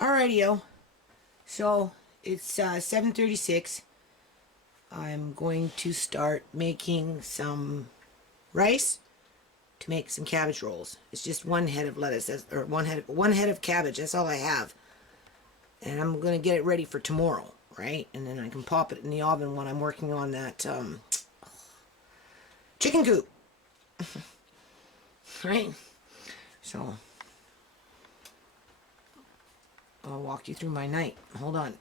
Alrighty-o. So it's 7:36. I'm going to start making some rice to make some cabbage rolls. It's just one head of lettuce, or one head of cabbage. That's all I have, and I'm gonna get it ready for tomorrow, right? And then I can pop it in the oven when I'm working on that chicken coop, right? So I'll walk you through my night. Hold on.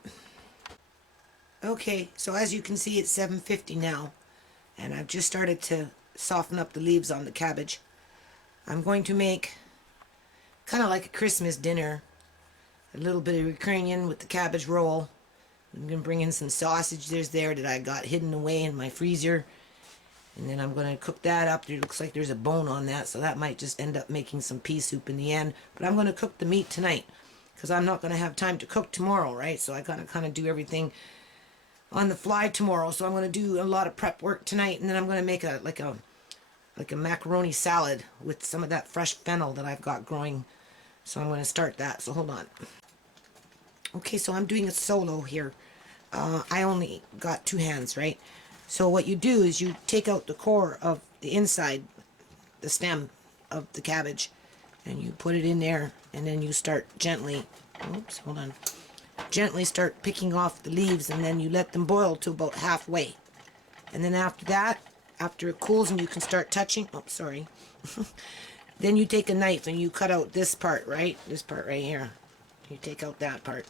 Okay, so as you can see, it's 7:50 now, and I've just started to soften up the leaves on the cabbage. I'm going to make kind of like a Christmas dinner, a little bit of Ukrainian with the cabbage roll. I'm going to bring in some sausage there that I got hidden away in my freezer, and then I'm going to cook that up. It looks like there's a bone on that, so that might just end up making some pea soup in the end. But I'm going to cook the meat tonight because I'm not going to have time to cook tomorrow, right? So I got to kind of do everything on the fly tomorrow. So I'm going to do a lot of prep work tonight, and then I'm going to make a macaroni salad with some of that fresh fennel that I've got growing. So I'm going to start that. So hold on. Okay, so I'm doing a solo here. I only got 2 hands, right? So what you do is you take out the core of the inside, the stem of the cabbage, and you put it in there, and then you start gently, oops, hold on, gently start picking off the leaves, and then you let them boil to about halfway. And then after that, after it cools and you can start touching, oh, sorry, then you take a knife and you cut out this part, right? This part right here. You take out that part,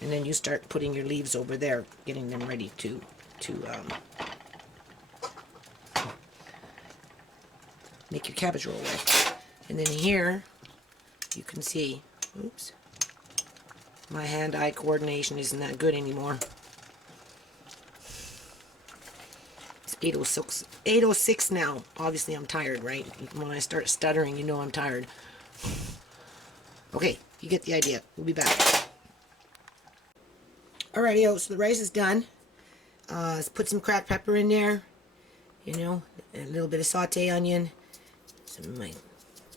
and then you start putting your leaves over there, getting them ready to make your cabbage roll with. And then here, you can see, oops, my hand-eye coordination isn't that good anymore. It's 8:06, 8:06 now. Obviously I'm tired, right? When I start stuttering, you know I'm tired. Okay, you get the idea. We'll be back. Alrighty, so the rice is done. Let's put some cracked pepper in there, you know, and a little bit of saute onion, some of my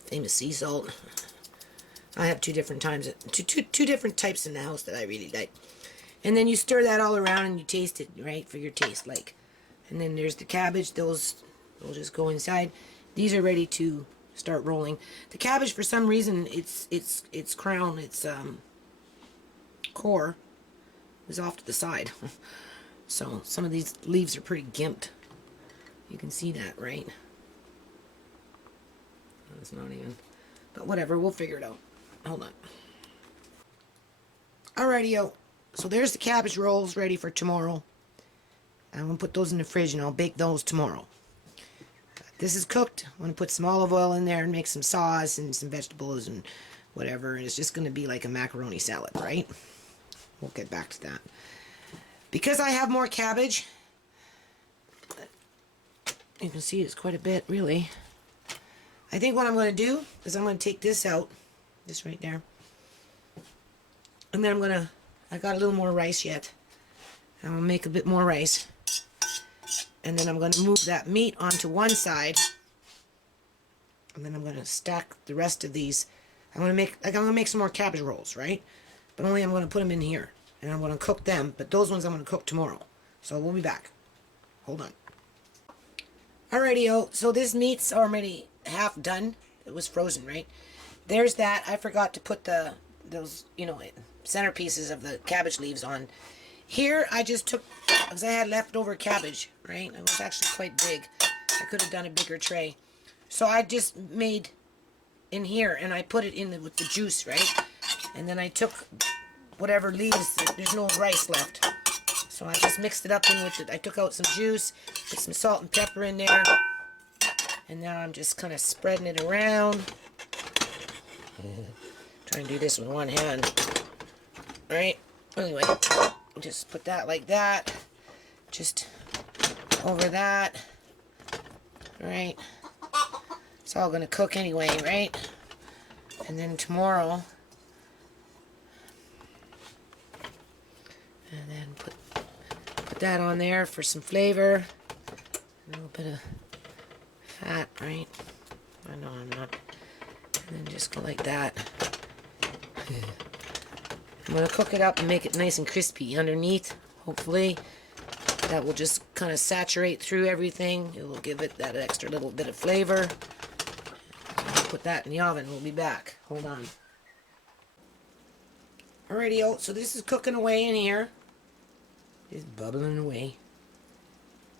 famous sea salt. I have two different different types in the house that I really like. And then you stir that all around and you taste it, right, for your taste, like. And then there's the cabbage. Those will just go inside. These are ready to start rolling. The cabbage, for some reason, its crown, its core, is off to the side. So some of these leaves are pretty gimped. You can see that, right? It's not even, but whatever, we'll figure it out. Hold on. Alrighty-o. So there's the cabbage rolls ready for tomorrow. I'm going to put those in the fridge and I'll bake those tomorrow. This is cooked. I'm going to put some olive oil in there and make some sauce and some vegetables and whatever. And it's just going to be like a macaroni salad, right? We'll get back to that. Because I have more cabbage, you can see it's quite a bit, really. I think what I'm going to do is I'm going to take this out, this right there. And then I got a little more rice yet. I'm going to make a bit more rice. And then I'm going to move that meat onto one side. And then I'm going to stack the rest of these. I'm going to make some more cabbage rolls, right? But only I'm going to put them in here. And I'm going to cook them. But those ones I'm going to cook tomorrow. So we'll be back. Hold on. Alrighty-o. So this meat's already half done. It was frozen, right? There's that. I forgot to put those, you know, centerpieces of the cabbage leaves on. Here, I just took, because I had leftover cabbage, right? It was actually quite big. I could have done a bigger tray. So I just made in here, and I put it in with the juice, right? And then I took whatever leaves, there's no rice left. So I just mixed it up in with it. I took out some juice, put some salt and pepper in there. And now I'm just kind of spreading it around. Trying to do this with one hand. Alright, anyway. Just put that like that. Just over that. Right. It's all going to cook anyway, right? And then tomorrow. And then put that on there for some flavor. A little bit of fat, right? I know I'm not. And then just go like that. I'm going to cook it up and make it nice and crispy underneath. Hopefully that will just kind of saturate through everything. It will give it that extra little bit of flavor. I'll put that in the oven. We'll be back. Hold on. Alrighty, so this is cooking away in here. It's bubbling away.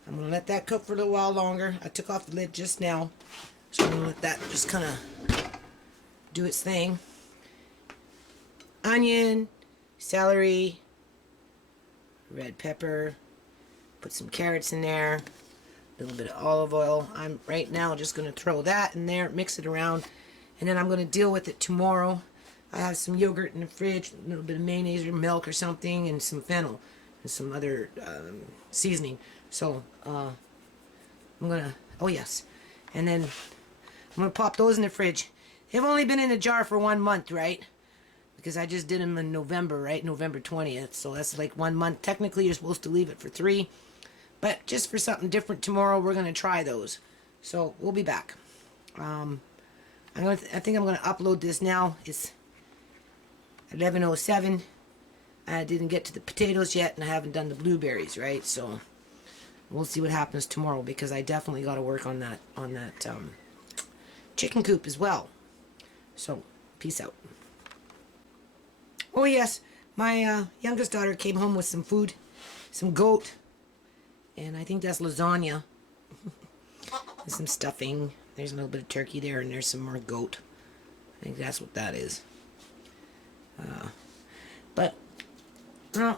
I'm going to let that cook for a little while longer. I took off the lid just now. So I'm going to let that just kind of do its thing. Onion, celery, red pepper, put some carrots in there, a little bit of olive oil. I'm right now just going to throw that in there, mix it around, and then I'm going to deal with it tomorrow. I have some yogurt in the fridge, a little bit of mayonnaise or milk or something, and some fennel and some other seasoning. So I'm going to, oh yes, and then I'm going to pop those in the fridge. They've only been in the jar for 1 month, right? Because I just did them in November, right? November 20th. So that's like 1 month. Technically, you're supposed to leave it for 3. But just for something different tomorrow, we're going to try those. So we'll be back. I think I'm going to upload this now. It's 11:07. I didn't get to the potatoes yet, and I haven't done the blueberries, right? So we'll see what happens tomorrow, because I definitely got to work on that chicken coop as well. So peace out. Oh yes, my youngest daughter came home with some food, some goat, and I think that's lasagna. And some stuffing. There's a little bit of turkey there, and there's some more goat. I think that's what that is. But I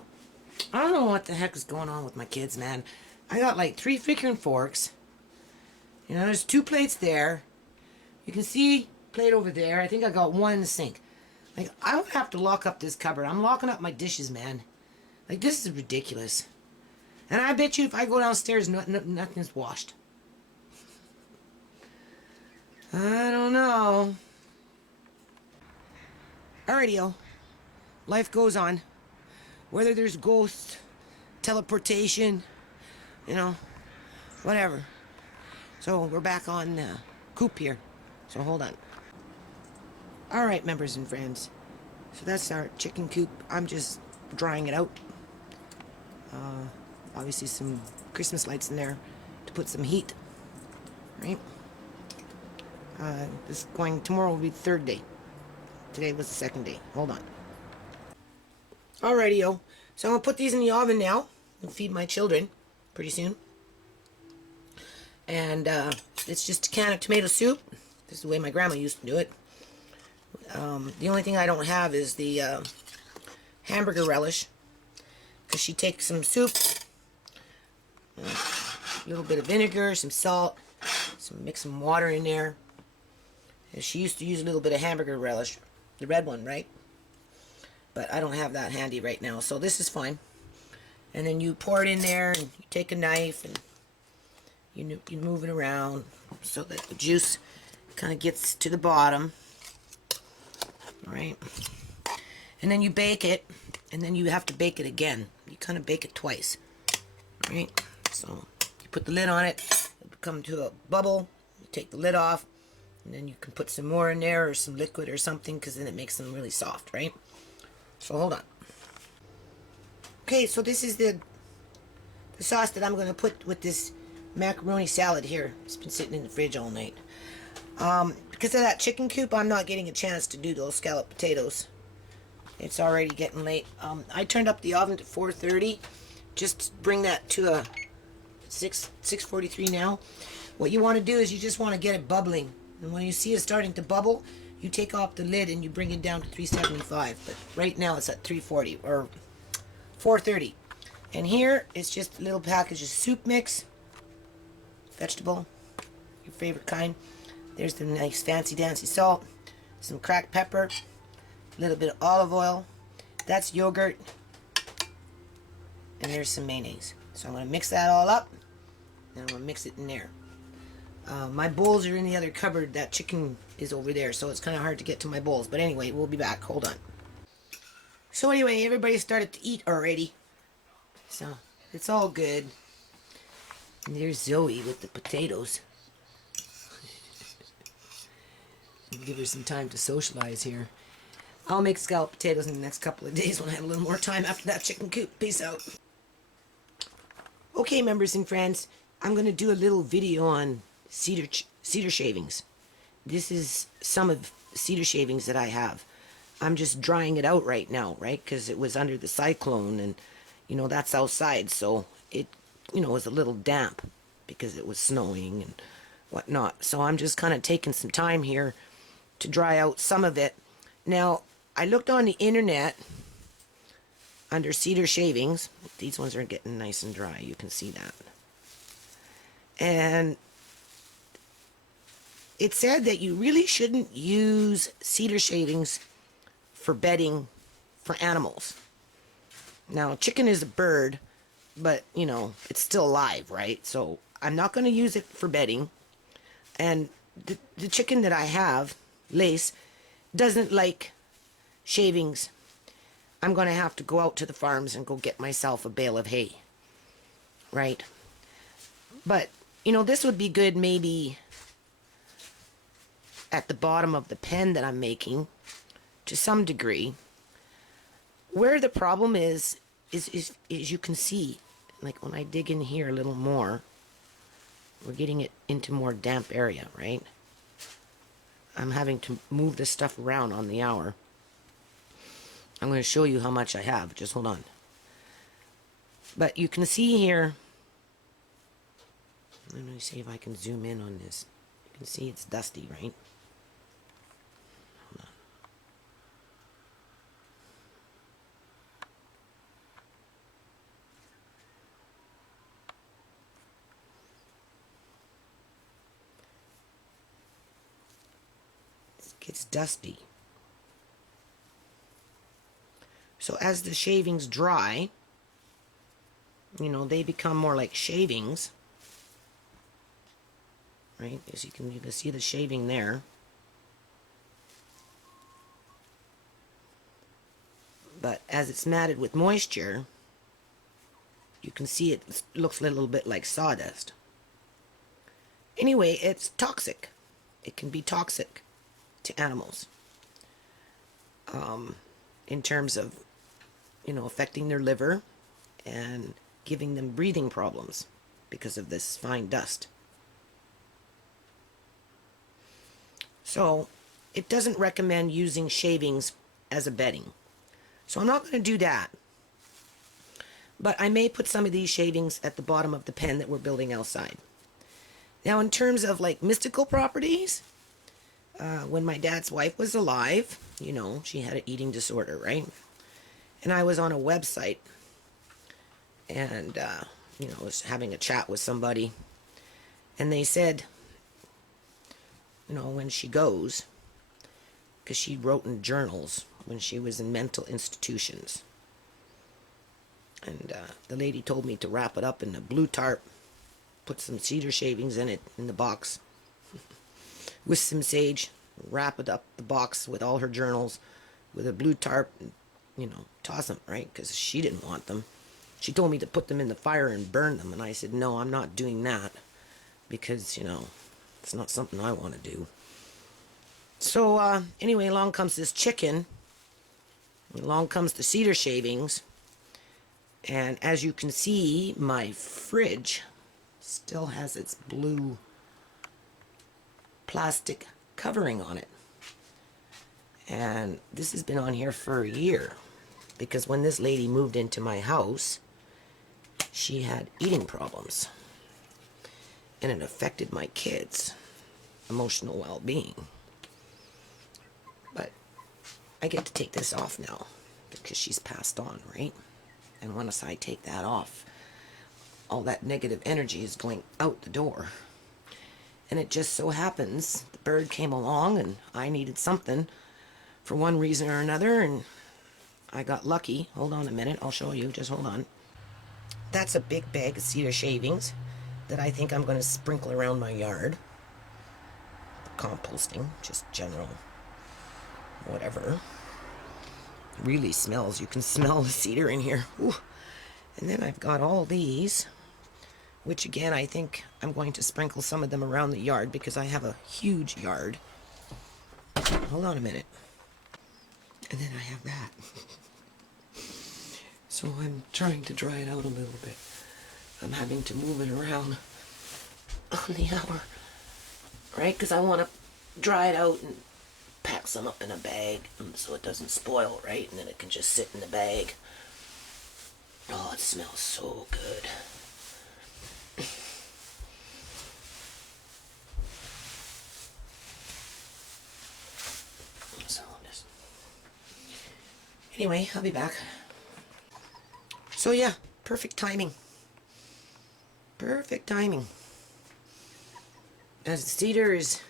don't know what the heck is going on with my kids, man. I got like 3 freaking forks. You know, there's 2 plates there. You can see plate over there. I think I got 1 in the sink. Like, I don't have to lock up this cupboard. I'm locking up my dishes, man. Like, this is ridiculous. And I bet you if I go downstairs, nothing's washed. I don't know. Alrighty, life goes on. Whether there's ghosts, teleportation, you know, whatever. So, we're back on Coop here. So, hold on. Alright, members and friends, so that's our chicken coop. I'm just drying it out. Obviously some Christmas lights in there to put some heat, right? This going, tomorrow will be the 3rd day. Today was the 2nd day. Hold on. Alrighty, so I'm going to put these in the oven now and feed my children pretty soon. And it's just a can of tomato soup. This is the way my grandma used to do it. The only thing I don't have is the hamburger relish, because she takes some soup, a little bit of vinegar, some salt, mix some water in there. And she used to use a little bit of hamburger relish, the red one, right? But I don't have that handy right now, so this is fine. And then you pour it in there, and you take a knife, and you move it around so that the juice kind of gets to the bottom. Right, and then you bake it, and then you have to bake it again. You kind of bake it twice, right? So you put the lid on it, it'll come to a bubble, you take the lid off, and then you can put some more in there, or some liquid or something, because then it makes them really soft, right? So hold on. Okay, so this is the sauce that I'm going to put with this macaroni salad here. It's been sitting in the fridge all night. Because of that chicken coop, I'm not getting a chance to do those scalloped potatoes. It's already getting late. I turned up the oven to 4:30. Just bring that to a 6:43 now. What you want to do is you just want to get it bubbling. And when you see it starting to bubble, you take off the lid and you bring it down to 375. But right now it's at 340 or 4:30. And here it's just a little package of soup mix. Vegetable. Your favorite kind. There's the nice fancy dancy salt, some cracked pepper, a little bit of olive oil. That's yogurt. And there's some mayonnaise. So I'm going to mix that all up, and I'm going to mix it in there. My bowls are in the other cupboard. That chicken is over there, so it's kind of hard to get to my bowls. But anyway, we'll be back. Hold on. So anyway, everybody started to eat already. So it's all good. And there's Zoe with the potatoes. Give her some time to socialize here. I'll make scalloped potatoes in the next couple of days when I have a little more time after that chicken coop. Peace out. Okay, members and friends, I'm going to do a little video on cedar shavings. This is some of the cedar shavings that I have. I'm just drying it out right now, right? Because it was under the cyclone and, you know, that's outside. So it, you know, was a little damp because it was snowing and whatnot. So I'm just kind of taking some time here to dry out some of it. Now, I looked on the internet under cedar shavings. These ones are getting nice and dry. You can see that. And it said that you really shouldn't use cedar shavings for bedding for animals. Now, chicken is a bird, but, you know, it's still alive, right? So I'm not going to use it for bedding. And the chicken that I have, Lace, doesn't like shavings. I'm going to have to go out to the farms and go get myself a bale of hay, right? But, you know, this would be good maybe at the bottom of the pen that I'm making to some degree. Where the problem is you can see, like when I dig in here a little more, we're getting it into more damp area, right? I'm having to move this stuff around on the hour. I'm going to show you how much I have. Just hold on. But you can see here, let me see if I can zoom in on this. You can see it's dusty, right? Hold on. It gets dusty. So as the shavings dry, you know, they become more like shavings, right? As you can see the shaving there. But as it's matted with moisture, you can see it looks a little bit like sawdust. Anyway, it's toxic. It can be toxic to animals. In terms of, you know, affecting their liver and giving them breathing problems because of this fine dust. So it doesn't recommend using shavings as a bedding. So I'm not going to do that. But I may put some of these shavings at the bottom of the pen that we're building outside. Now, in terms of like mystical properties, when my dad's wife was alive, you know, she had an eating disorder, right? And I was on a website and, you know, was having a chat with somebody. And they said, you know, when she goes, because she wrote in journals when she was in mental institutions. And the lady told me to wrap it up in a blue tarp, put some cedar shavings in it, in the box, with some sage, wrap it up the box with all her journals, with a blue tarp, and, you know, toss them, right? Because she didn't want them. She told me to put them in the fire and burn them, and I said, no, I'm not doing that, because, you know, it's not something I want to do. So, anyway, along comes this chicken, along comes the cedar shavings, and as you can see, my fridge still has its blue plastic covering on it. And this has been on here for a year, because when this lady moved into my house, she had eating problems, and it affected my kids' emotional well-being. But I get to take this off now because she's passed on, right? And once I take that off, all that negative energy is going out the door. And it just so happens the bird came along and I needed something for one reason or another, and I got lucky. Hold on a minute, I'll show you, just hold on. That's a big bag of cedar shavings that I think I'm going to sprinkle around my yard. Composting, just general, whatever. Really smells, you can smell the cedar in here. Ooh. And then I've got all these, which again I think I'm going to sprinkle some of them around the yard because I have a huge yard. Hold on a minute. And then I have that. So I'm trying to dry it out a little bit. I'm having to move it around on the hour, right? Because I want to dry it out and pack some up in a bag so it doesn't spoil, right? And then it can just sit in the bag. Oh, it smells so good. So just... Anyway, I'll be back. So yeah, perfect timing. Perfect timing. As the cedar is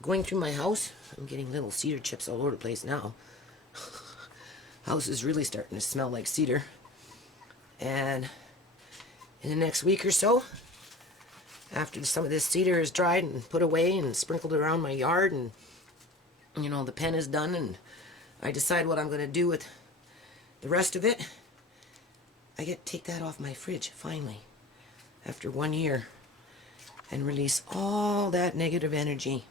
going through my house, I'm getting little cedar chips all over the place now. House is really starting to smell like cedar. And in the next week or so, after some of this cedar is dried and put away and sprinkled around my yard, and you know, the pen is done, and I decide what I'm going to do with the rest of it, I get to take that off my fridge finally after 1 year and release all that negative energy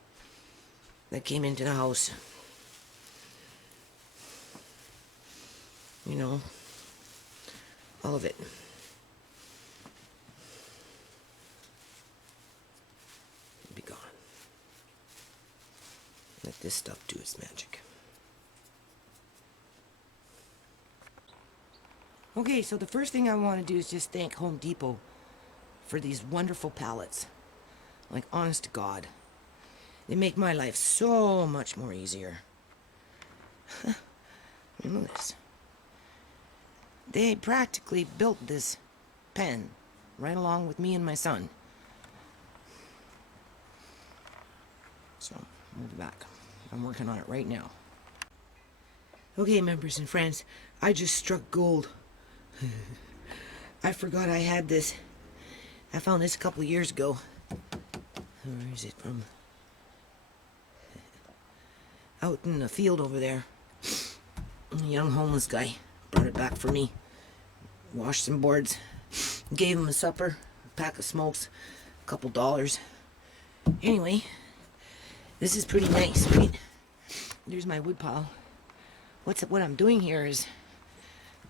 that came into the house. You know, all of it. It'll be gone. Let this stuff do its magic. Okay, so the first thing I want to do is just thank Home Depot for these wonderful pallets. Like, honest to God, they make my life so much more easier. Look at this. They practically built this pen right along with me and my son. So, move back. I'm working on it right now. Okay, members and friends, I just struck gold. I forgot I had this. I found this a couple of years ago. Where is it from? Out in the field over there. A young homeless guy brought it back for me. Washed some boards. Gave him a supper. A pack of smokes. A couple dollars. Anyway, this is pretty nice, right? There's my wood pile. What I'm doing here is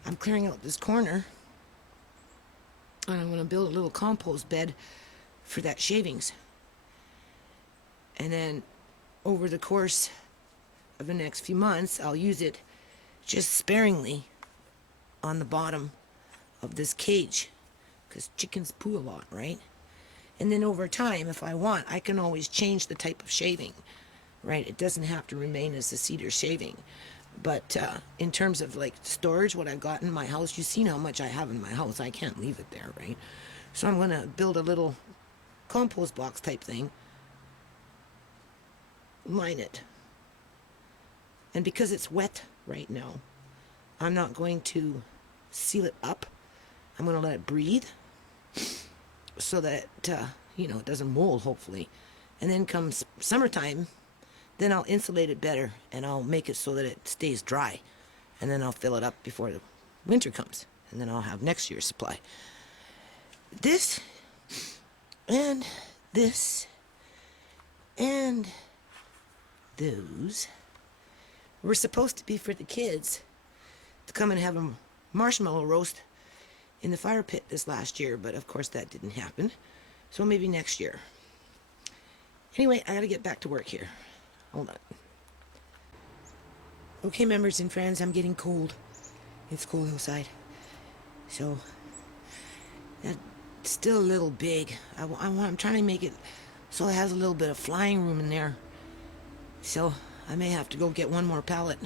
I'm clearing out this corner, and I'm going to build a little compost bed for that shavings. And then over the course of the next few months, I'll use it just sparingly on the bottom of this cage, because chickens poo a lot, right? And then over time, if I want, I can always change the type of shaving, right? It doesn't have to remain as a cedar shaving. But in terms of like storage, what I've got in my house, you've seen how much I have in my house. I can't leave it there, right? So I'm going to build a little compost box type thing, line it. And because it's wet right now, I'm not going to seal it up. I'm going to let it breathe so that, you know, it doesn't mold, hopefully. And then comes summertime, then I'll insulate it better, and I'll make it so that it stays dry. And then I'll fill it up before the winter comes. And then I'll have next year's supply. This, and this, and those were supposed to be for the kids to come and have a marshmallow roast in the fire pit this last year. But of course that didn't happen. So maybe next year. Anyway, I gotta get back to work here. Hold on. Okay, members and friends, I'm getting cold. It's cold outside. So, that's still a little big. I'm trying to make it so it has a little bit of flying room in there. So, I may have to go get one more pallet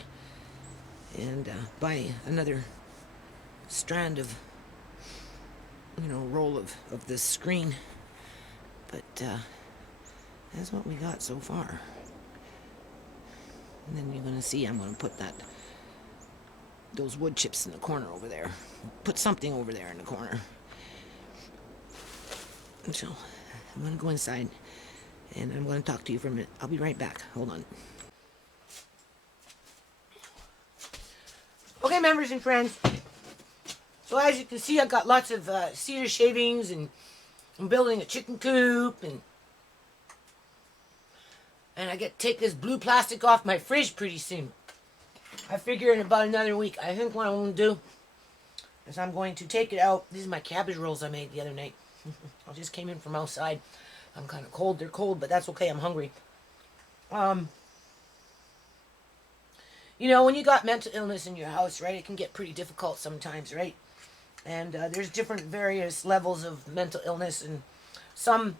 and buy another strand of, you know, roll of this screen. But, that's what we got so far. And then you're going to see I'm going to put those wood chips in the corner over there. Put something over there in the corner. And so, I'm going to go inside, and I'm going to talk to you for a minute. I'll be right back. Hold on. Okay, members and friends. So as you can see, I've got lots of cedar shavings, and I'm building a chicken coop, and I get to take this blue plastic off my fridge pretty soon. I figure in about another week, I think what I'm going to do is I'm going to take it out. These are my cabbage rolls I made the other night. I just came in from outside. I'm kind of cold. They're cold, but that's okay. I'm hungry. You know, when you got mental illness in your house, right, it can get pretty difficult sometimes, right? And there's different various levels of mental illness, and some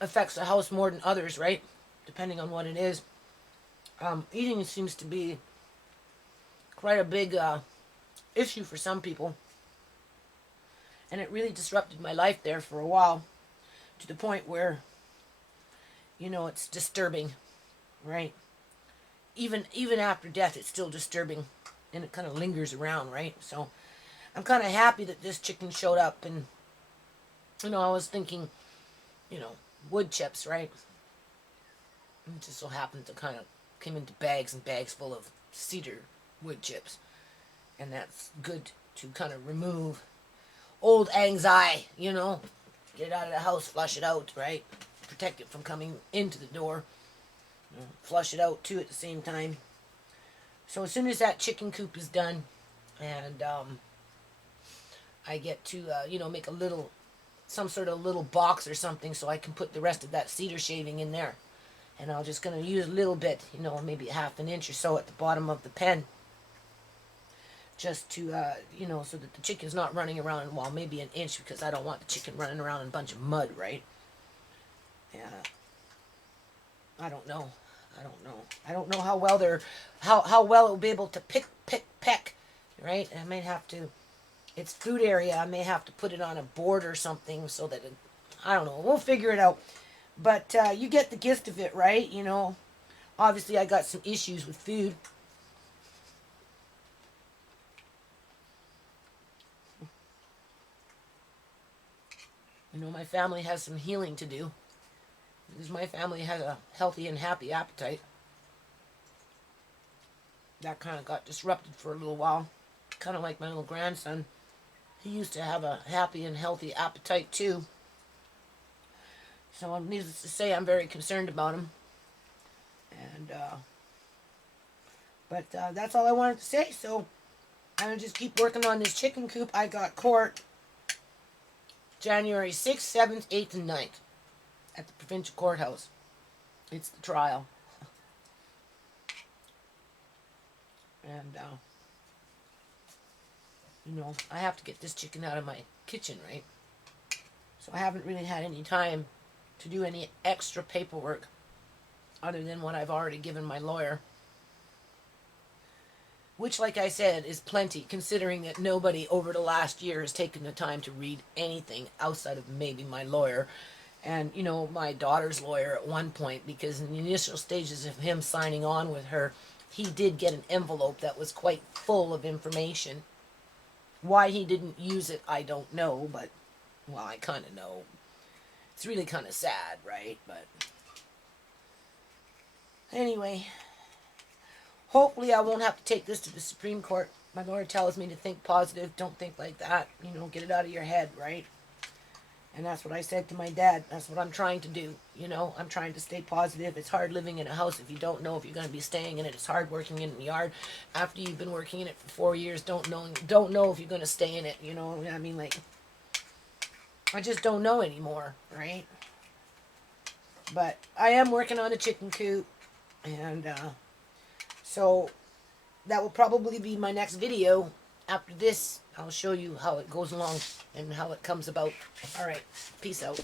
affects the house more than others, right? Depending on what it is. Eating seems to be quite a big issue for some people. And it really disrupted my life there for a while, to the point where, you know, it's disturbing, right? Even after death, it's still disturbing, and it kind of lingers around, right? So I'm kind of happy that this chicken showed up, and you know, I was thinking, you know, wood chips, right? It just so happened to kind of came into bags and bags full of cedar wood chips, and that's good to kind of remove old anxiety, you know, get it out of the house, flush it out, right? Protect it from coming into the door. Flush it out too at the same time. So as soon as that chicken coop is done, and I get to you know, make a little, some sort of little box or something, so I can put the rest of that cedar shaving in there. And I'm just going to use a little bit, you know, maybe half an inch or so at the bottom of the pen, just to you know, so that the chicken's not running around. Well, maybe an inch, because I don't want the chicken running around in a bunch of mud, right? Yeah. I don't know. I don't know how well they're, how well it will be able to peck, right? I may have to, its food area, I may have to put it on a board or something so that it, I don't know. We'll figure it out. But you get the gist of it, right? You know, obviously I got some issues with food. You know, my family has some healing to do, because my family has a healthy and happy appetite. That kind of got disrupted for a little while. Kind of like my little grandson. He used to have a happy and healthy appetite too. So needless to say, I'm very concerned about him. And, but that's all I wanted to say. So I'm going to just keep working on this chicken coop. I got court January 6th, 7th, 8th, and 9th at the provincial courthouse. It's the trial. And, you know, I have to get this chicken out of my kitchen, right? So I haven't really had any time to do any extra paperwork other than what I've already given my lawyer. Which, like I said, is plenty, considering that nobody over the last year has taken the time to read anything outside of maybe my lawyer. And, you know, my daughter's lawyer at one point, because in the initial stages of him signing on with her, he did get an envelope that was quite full of information. Why he didn't use it, I don't know, but, well, I kind of know. It's really kind of sad, right? But, anyway, hopefully I won't have to take this to the Supreme Court. My lawyer tells me to think positive, don't think like that, you know, get it out of your head, right? And that's what I said to my dad. That's what I'm trying to do. You know, I'm trying to stay positive. It's hard living in a house if you don't know if you're going to be staying in it. It's hard working in the yard after you've been working in it for 4 years. Don't know if you're going to stay in it. You know, I mean, like, I just don't know anymore, right? But I am working on a chicken coop, and so that will probably be my next video. After this, I'll show you how it goes along and how it comes about. All right, peace out.